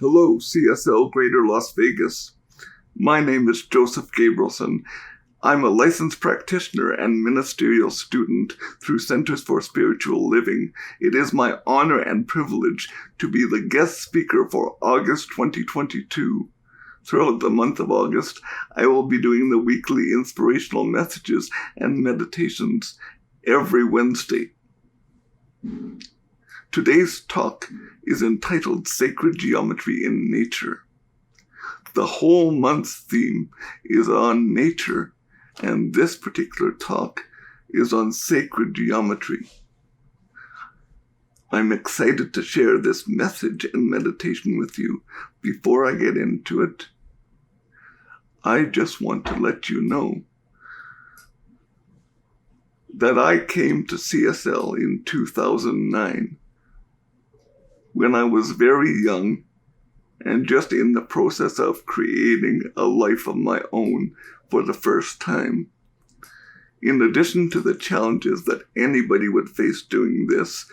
Hello, CSL Greater Las Vegas. My name is Joseph Gabrielson. I'm a licensed practitioner and ministerial student through Centers for Spiritual Living. It is my honor and privilege to be the guest speaker for August 2022. Throughout the month of August, I will be doing the weekly inspirational messages and meditations every Wednesday. Today's talk is entitled Sacred Geometry in Nature. The whole month's theme is on nature, and this particular talk is on sacred geometry. I'm excited to share this message and meditation with you. Before I get into it, I just want to let you know that I came to CSL in 2009 when I was very young and just in the process of creating a life of my own for the first time. In addition to the challenges that anybody would face doing this,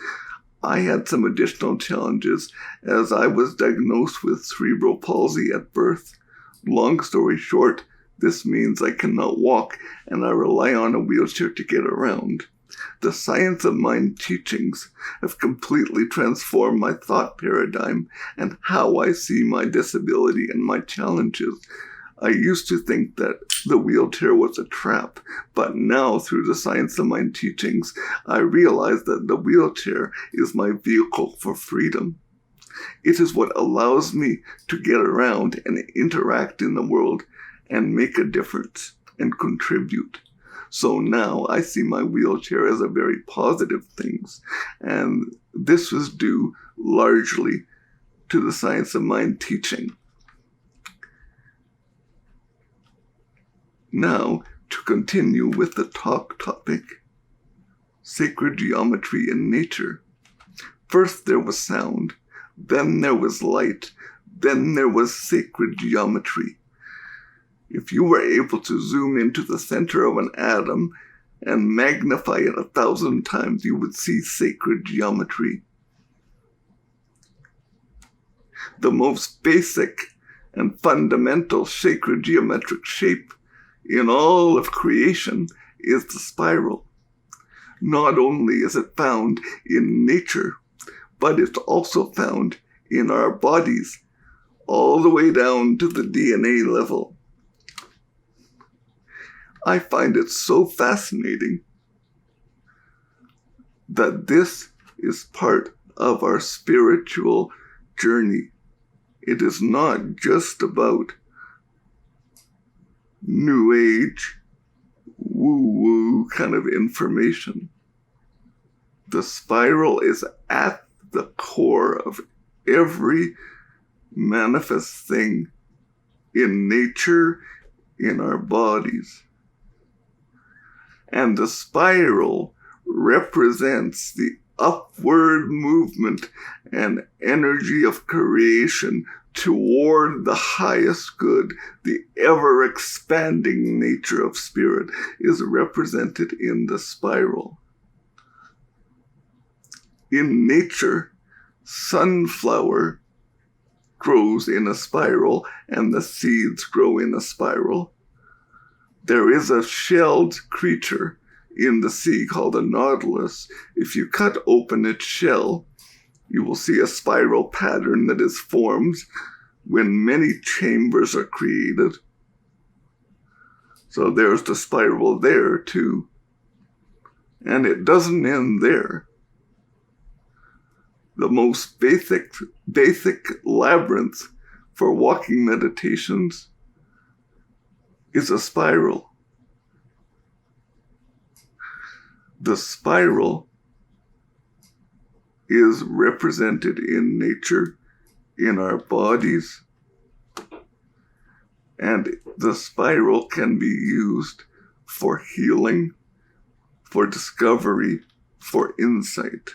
I had some additional challenges as I was diagnosed with cerebral palsy at birth. Long story short, this means I cannot walk and I rely on a wheelchair to get around. The Science of Mind teachings have completely transformed my thought paradigm and how I see my disability and my challenges. I used to think that the wheelchair was a trap, but now through the Science of Mind teachings, I realize that the wheelchair is my vehicle for freedom. It is what allows me to get around and interact in the world and make a difference and contribute. So now I see my wheelchair as a very positive thing, and this was due largely to the Science of Mind teaching. Now, to continue with the talk topic, sacred geometry in nature. First there was sound, then there was light, then there was sacred geometry. If you were able to zoom into the center of an atom and magnify it 1,000 times, you would see sacred geometry. The most basic and fundamental sacred geometric shape in all of creation is the spiral. Not only is it found in nature, but it's also found in our bodies, all the way down to the DNA level. I find it so fascinating that this is part of our spiritual journey. It is not just about New Age, woo-woo kind of information. The spiral is at the core of every manifest thing in nature, in our bodies. And the spiral represents the upward movement and energy of creation toward the highest good. The ever-expanding nature of spirit is represented in the spiral. In nature, sunflower grows in a spiral and the seeds grow in a spiral. There is a shelled creature in the sea called a nautilus. If you cut open its shell, you will see a spiral pattern that is formed when many chambers are created. So there's the spiral there too. And it doesn't end there. The most basic labyrinth for walking meditations is a spiral. The spiral is represented in nature, in our bodies, and the spiral can be used for healing, for discovery, for insight.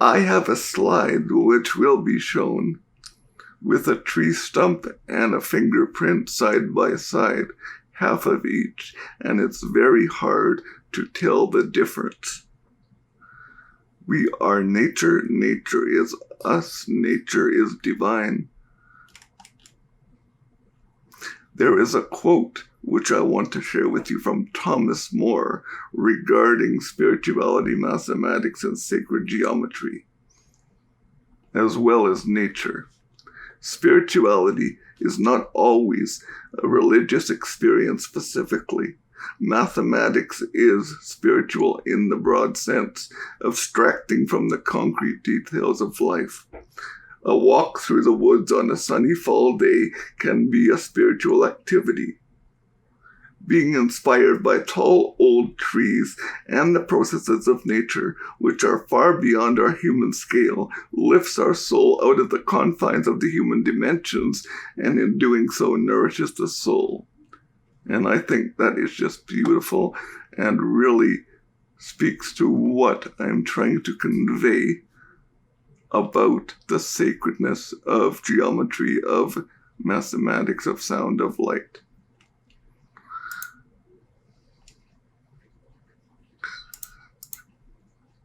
I have a slide which will be shown with a tree stump and a fingerprint side by side, half of each, and it's very hard to tell the difference. We are nature, nature is us, nature is divine. There is a quote which I want to share with you from Thomas More regarding spirituality, mathematics, and sacred geometry, as well as nature. Spirituality is not always a religious experience specifically. Mathematics is spiritual in the broad sense, abstracting from the concrete details of life. A walk through the woods on a sunny fall day can be a spiritual activity. Being inspired by tall old trees and the processes of nature, which are far beyond our human scale, lifts our soul out of the confines of the human dimensions, and in doing so nourishes the soul. And I think that is just beautiful and really speaks to what I'm trying to convey about the sacredness of geometry, of mathematics, of sound, of light.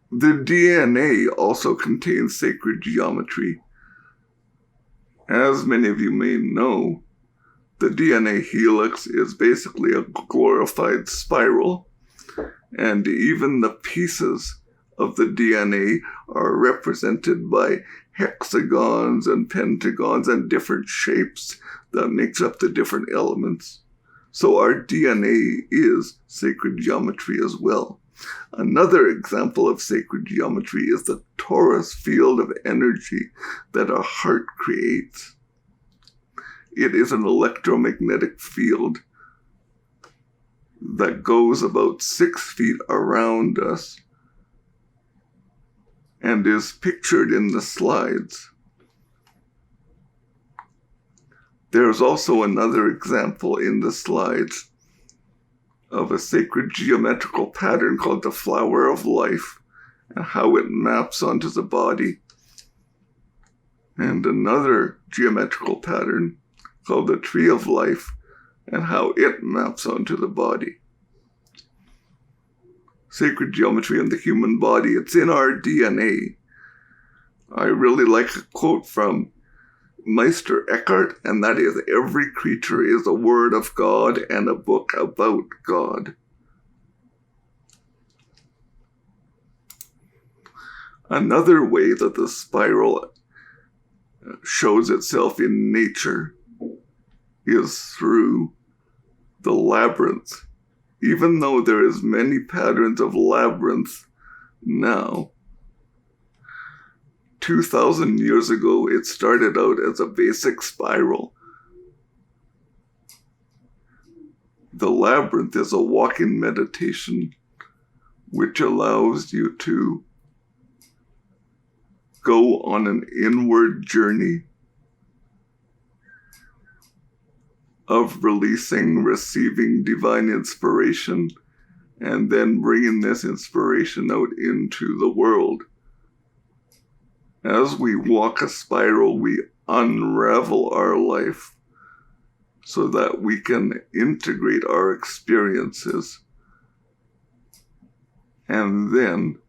The DNA also contains sacred geometry. As many of you may know, the DNA helix is basically a glorified spiral, and even the pieces of the DNA are represented by hexagons and pentagons and different shapes that makes up the different elements. So our DNA is sacred geometry as well. Another example of sacred geometry is the torus field of energy that our heart creates. It is an electromagnetic field that goes about 6 feet around us and is pictured in the slides. There's also another example in the slides of a sacred geometrical pattern called the flower of life and how it maps onto the body. And another geometrical pattern called the tree of life and how it maps onto the body. Sacred geometry in the human body, it's in our DNA. I really like a quote from Meister Eckhart, and that is, every creature is a word of God and a book about God. Another way that the spiral shows itself in nature is through the labyrinth. Even though there is many patterns of labyrinth now, 2,000 years ago, it started out as a basic spiral. The labyrinth is a walk-in meditation which allows you to go on an inward journey of releasing, receiving divine inspiration, and then bringing this inspiration out into the world. As we walk a spiral, we unravel our life so that we can integrate our experiences and then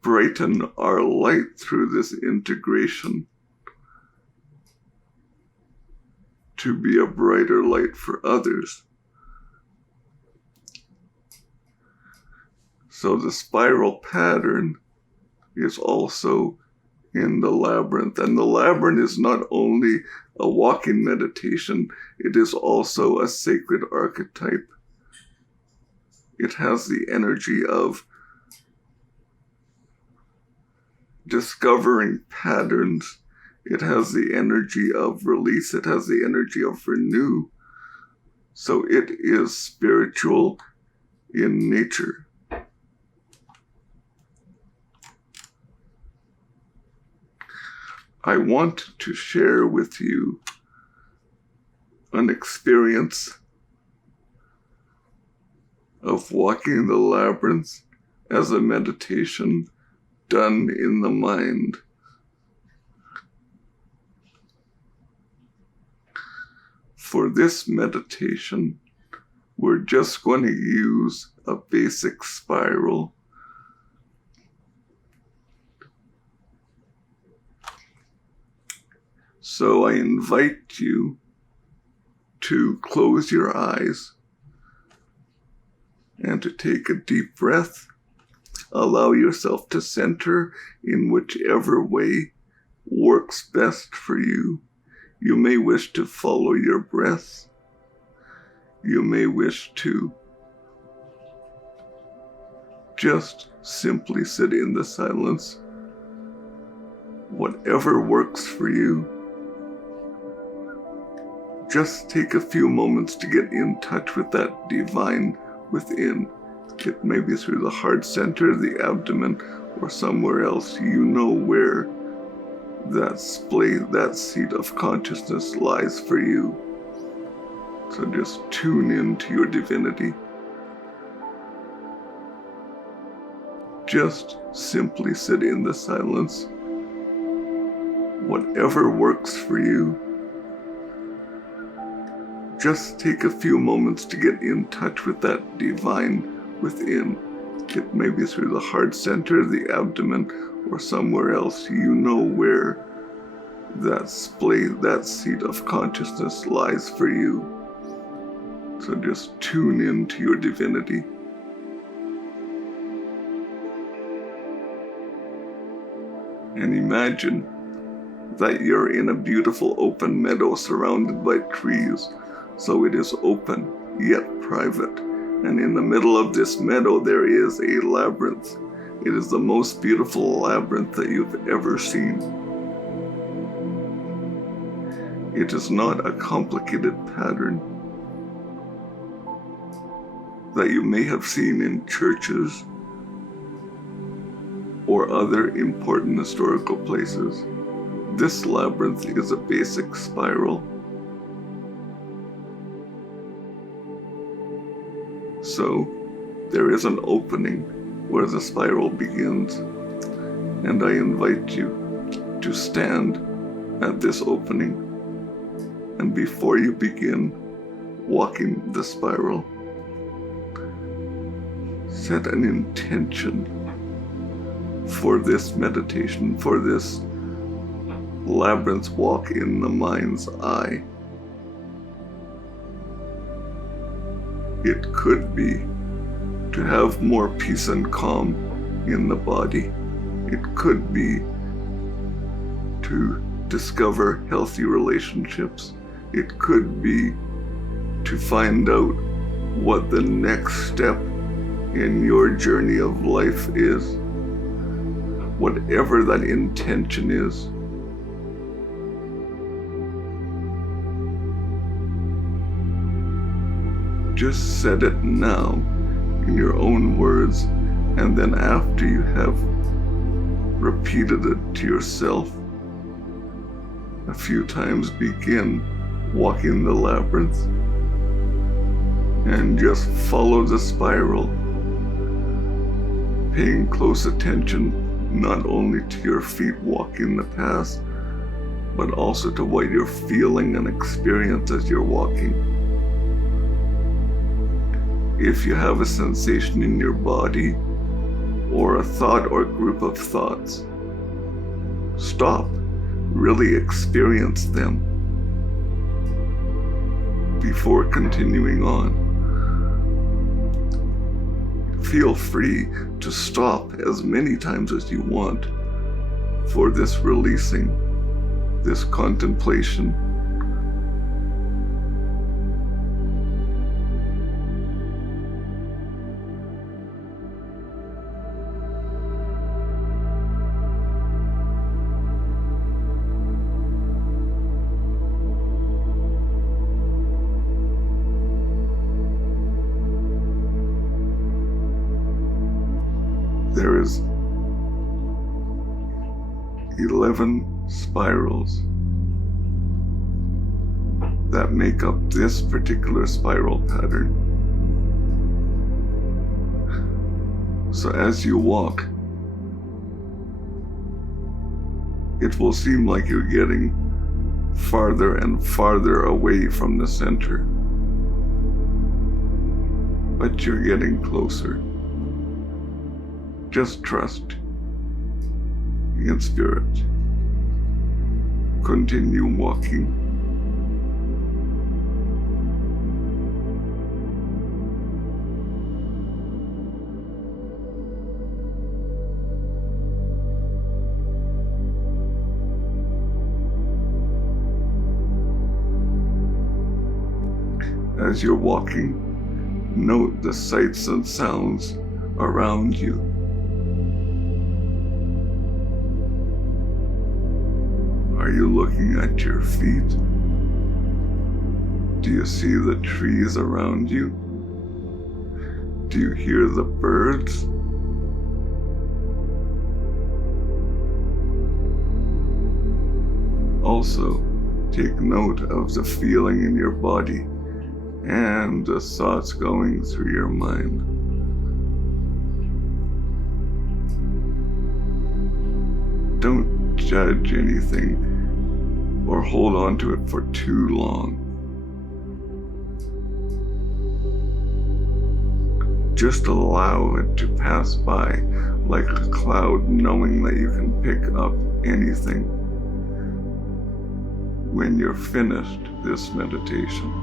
brighten our light through this integration to be a brighter light for others. So the spiral pattern is also in the labyrinth. And the labyrinth is not only a walk-in meditation, it is also a sacred archetype. It has the energy of discovering patterns. It has the energy of release. It has the energy of renew. So it is spiritual in nature. I want to share with you an experience of walking the labyrinth as a meditation done in the mind. For this meditation, we're just going to use a basic spiral. So I invite you to close your eyes and to take a deep breath. Allow yourself to center in whichever way works best for you. You may wish to follow your breath. You may wish to just simply sit in the silence. Whatever works for you. Just take a few moments to get in touch with that divine within. It may be through the heart center, the abdomen, or somewhere else. You know where that seat of consciousness lies for you. So just tune in to your divinity. Just simply sit in the silence. Whatever works for you. Just take a few moments to get in touch with that divine within. It may be through the heart center, the abdomen, or somewhere else. You know where that seat of consciousness lies for you. So just tune in to your divinity. And imagine that you're in a beautiful open meadow surrounded by trees. So it is open, yet private. And in the middle of this meadow, there is a labyrinth. It is the most beautiful labyrinth that you've ever seen. It is not a complicated pattern that you may have seen in churches or other important historical places. This labyrinth is a basic spiral. So there is an opening where the spiral begins, and I invite you to stand at this opening, and before you begin walking the spiral, set an intention for this meditation, for this labyrinth walk in the mind's eye. It could be to have more peace and calm in the body. It could be to discover healthy relationships. It could be to find out what the next step in your journey of life is. Whatever that intention is. Just set it now in your own words, and then after you have repeated it to yourself a few times, begin walking the labyrinth and just follow the spiral, paying close attention not only to your feet walking the path, but also to what you're feeling and experience as you're walking. If you have a sensation in your body, or a thought or group of thoughts, stop, really experience them before continuing on. Feel free to stop as many times as you want for this releasing, this contemplation. There is 11 spirals that make up this particular spiral pattern. So as you walk, it will seem like you're getting farther and farther away from the center, but you're getting closer. Just trust in Spirit. continue walking. As you're walking, note the sights and sounds around you. Are you looking at your feet? Do you see the trees around you? Do you hear the birds? Also, take note of the feeling in your body and the thoughts going through your mind. Don't judge anything or hold on to it for too long. Just allow it to pass by like a cloud, knowing that you can pick up anything when you're finished this meditation.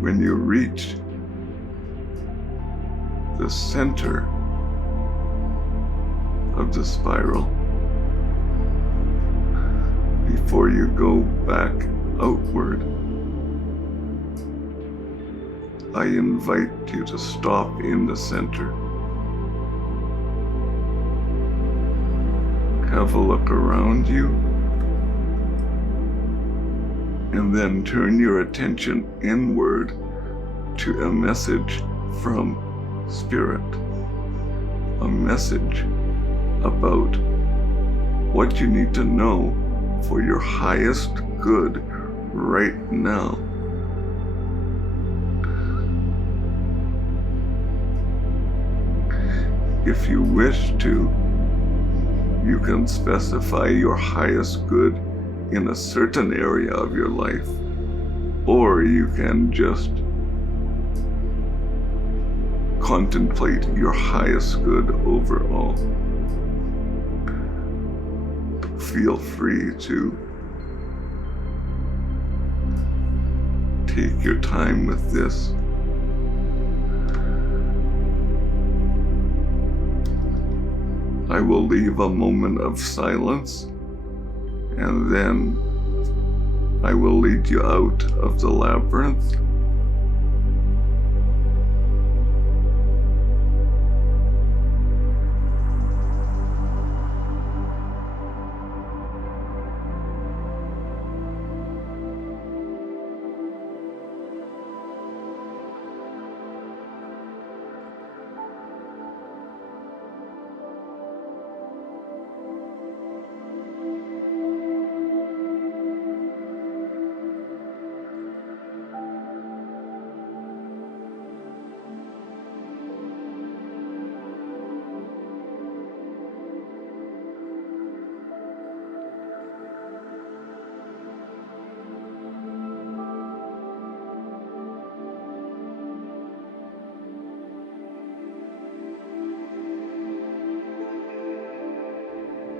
When you reach the center of the spiral, before you go back outward, I invite you to stop in the center. Have a look around you, and then turn your attention inward to a message from Spirit. A message about what you need to know for your highest good right now. If you wish to, you can specify your highest good in a certain area of your life, or you can just contemplate your highest good overall. Feel free to take your time with this. I will leave a moment of silence, and then I will lead you out of the labyrinth.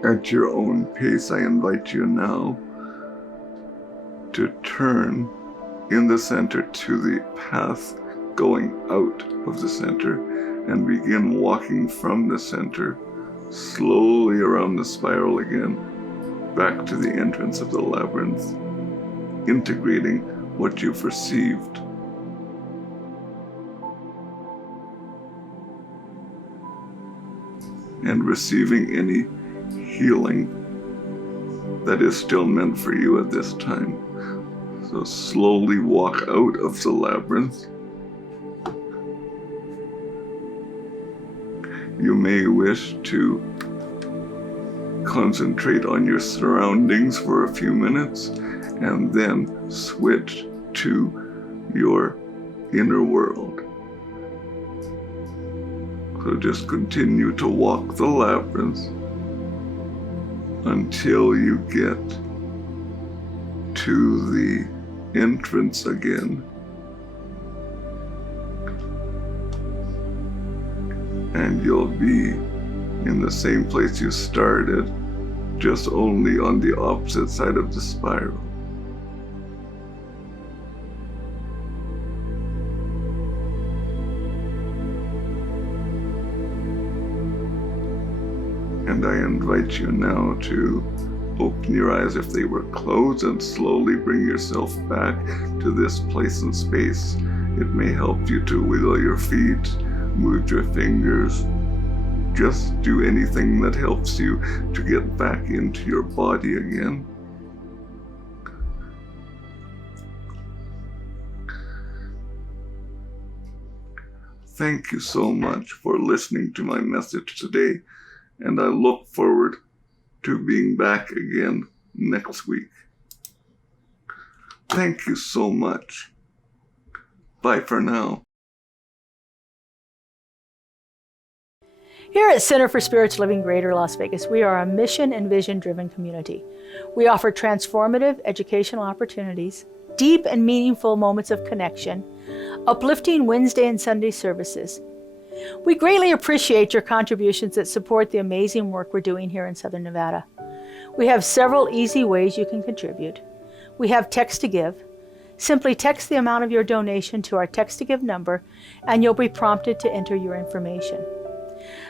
At your own pace, I invite you now to turn in the center to the path going out of the center and begin walking from the center slowly around the spiral again, back to the entrance of the labyrinth, integrating what you've received. And receiving any healing that is still meant for you at this time. So slowly walk out of the labyrinth. You may wish to concentrate on your surroundings for a few minutes and then switch to your inner world. So just continue to walk the labyrinth until you get to the entrance again. and you'll be in the same place you started, just only on the opposite side of the spiral. And I invite you now to open your eyes if they were closed and slowly bring yourself back to this place and space. It may help you to wiggle your feet, move your fingers. Just do anything that helps you to get back into your body again. Thank you so much for listening to my message today, and I look forward to being back again next week. Thank you so much. Bye for now. Here at Center for Spiritual Living Greater Las Vegas, we are a mission and vision-driven community. We offer transformative educational opportunities, deep and meaningful moments of connection, uplifting Wednesday and Sunday services. We greatly appreciate your contributions that support the amazing work we're doing here in Southern Nevada. We have several easy ways you can contribute. We have text to give. Simply text the amount of your donation to our text to give number, and you'll be prompted to enter your information.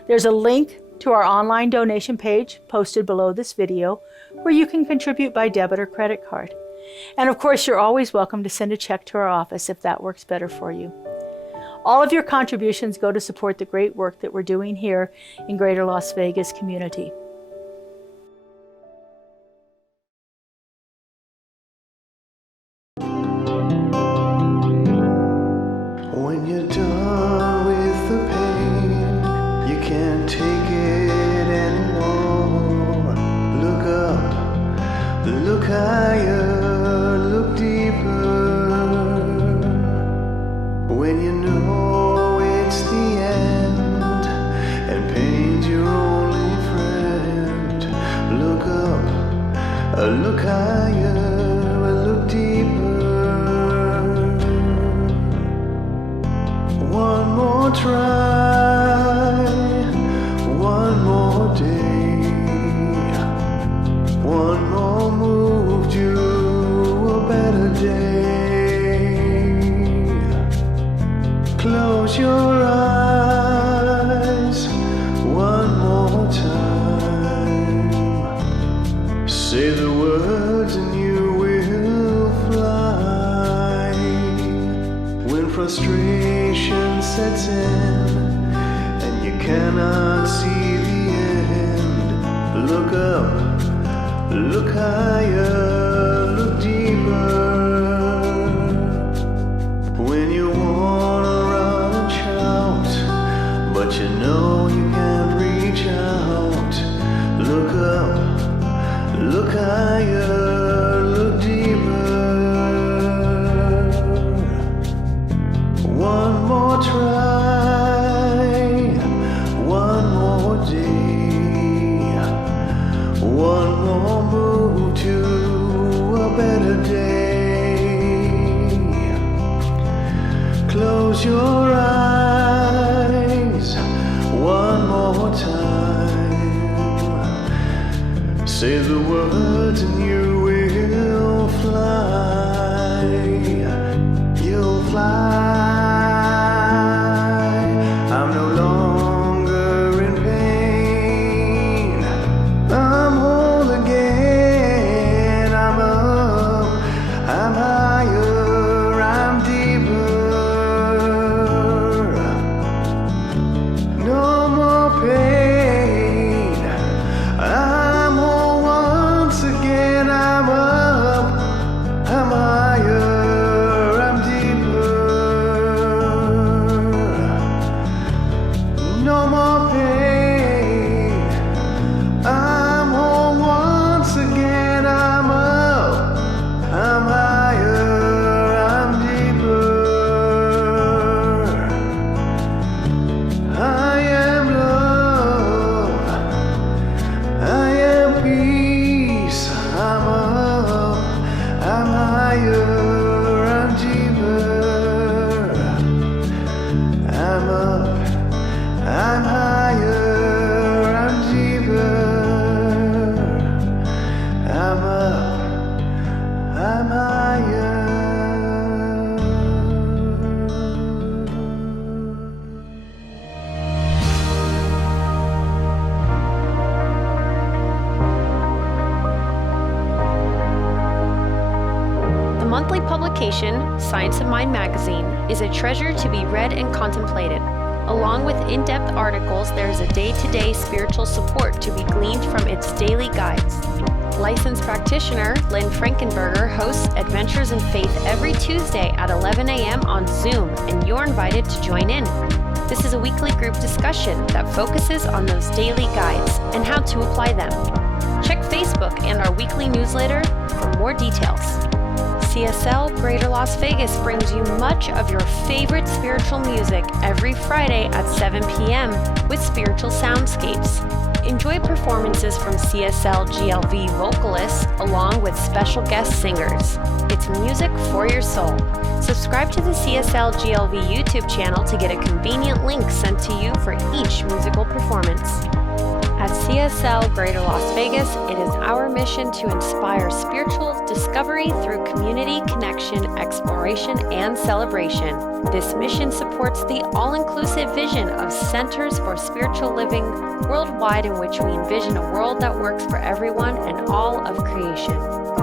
There's a link to our online donation page posted below this video where you can contribute by debit or credit card. And of course, you're always welcome to send a check to our office if that works better for you. All of your contributions go to support the great work that we're doing here in Greater Las Vegas community. When you're done with the pain, you can't take it anymore. Look up, look higher, look deeper. When you know it's the end and pain's your only friend, look up, look higher, look deeper. One more try, one more day, one more move to a better day. Close your eyes one more time. Say the words and you will fly. When frustration sets in and you cannot see the end, look up, look higher, look deeper. When you wanna run and shout, but you know you can't reach out, look up, look higher, look deeper. One more try, one more day, one more move to a better day. Close your eyes one more time. Say the words and you will fly. You'll fly. I'm no longer in pain. I'm whole again. I'm up, I'm higher, I'm deeper. No more pain. I'm whole once again. I'm up, I'm higher, I'm deeper. weekly publication, Science of Mind magazine, is a treasure to be read and contemplated. Along with in-depth articles, there is a day-to-day spiritual support to be gleaned from its daily guides. Licensed practitioner Lynn Frankenberger hosts Adventures in Faith every Tuesday at 11 a.m. on Zoom, and you're invited to join in. This is a weekly group discussion that focuses on those daily guides and how to apply them. Check Facebook and our weekly newsletter for more details. CSL Greater Las Vegas brings you much of your favorite spiritual music every Friday at 7 p.m. with spiritual soundscapes. Enjoy performances from CSLGLV vocalists along with special guest singers. It's music for your soul. Subscribe to the CSLGLV YouTube channel to get a convenient link sent to you for each musical performance. At CSL Greater Las Vegas, it is our mission to inspire spiritual discovery through community connection, exploration, and celebration. This mission supports the all-inclusive vision of Centers for Spiritual Living worldwide, in which we envision a world that works for everyone and all of creation.